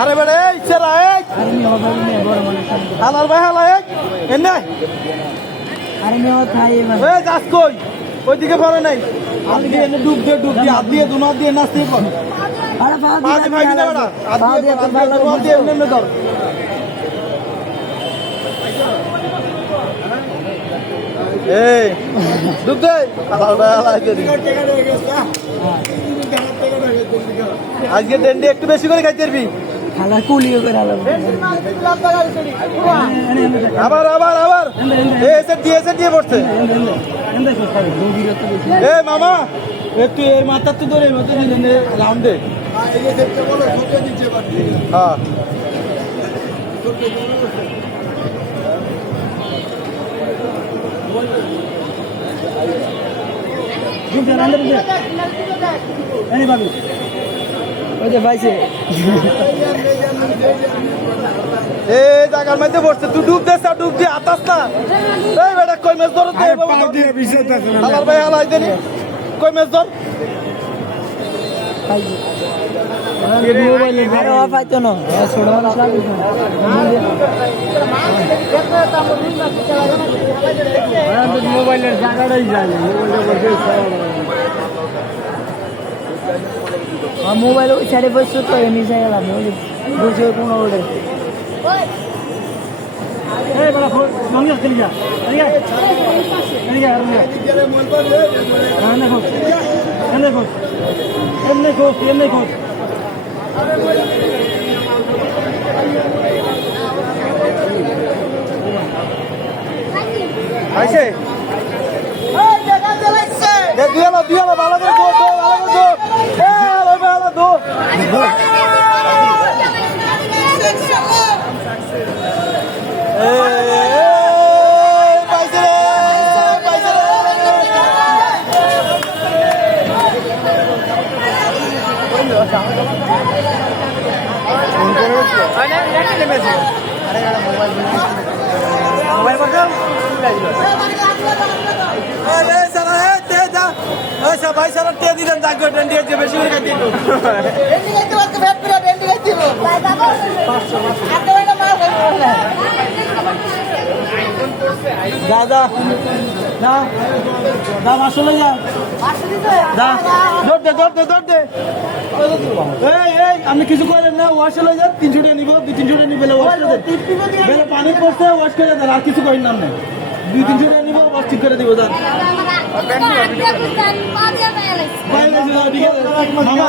আরে বেড়ে এই সেরা এই হালার ভাই হালা এই এনে আরে মেও থাই মানে এই যাস কই ওইদিকে পড়ে নাই আপনি এনে ডুব দিয়ে হাত দিয়ে দুনা দিয়ে নাচতে পড় আরে পা দিয়ে ভাগি না বেটা হাত দিয়ে পা দিয়ে এমনি ধর এই ডুব দে হালার ভাই হালা আজকে ডেন্ডি একটু বেশি করে খাইতে পারবি খালা কুলিও করে আলো আবার আবার আবার এসে দিয়ে পড়ছে এ মামা একটু এই মাথা তো ধরে মতো রাউন্ডে হ্যাঁ ওই যে ভাইছে এই জায়গার মধ্যে পড়ছে তুই ডুব দেস ডুব দিয়ে আতাস না এই বেটা কই মাছ ধর হালার ভাই হালাই দেনি কই মাছ ধর মোবাইলে ঘরে পাইতো না ছোট মানুষ লাগে মোবাইলের জায়গাটাই যায় মোবাইল ওই সাইডে বসে তো নিচে গেলাম বুঝে কোনো ওঠে আইছে দুই ভালো করে দো ভাই সারা টিয়া দিলেন ডাকবে ডেন্ডি বেশি করে কাটিয়ে যা যা না যা আসলে যা যা দৌড় দে এই আপনি কিছু করেন না ওয়াশ হয়ে যান 300 টাকা নিব 2-300 টাকা নিবে ওয়াশ করে দেন পানি পড়ছে ওয়াশ করে দেন আর কিছু করেন না 2-300 টাকা নিব ওয়াশ ঠিক করে দিব যান মামা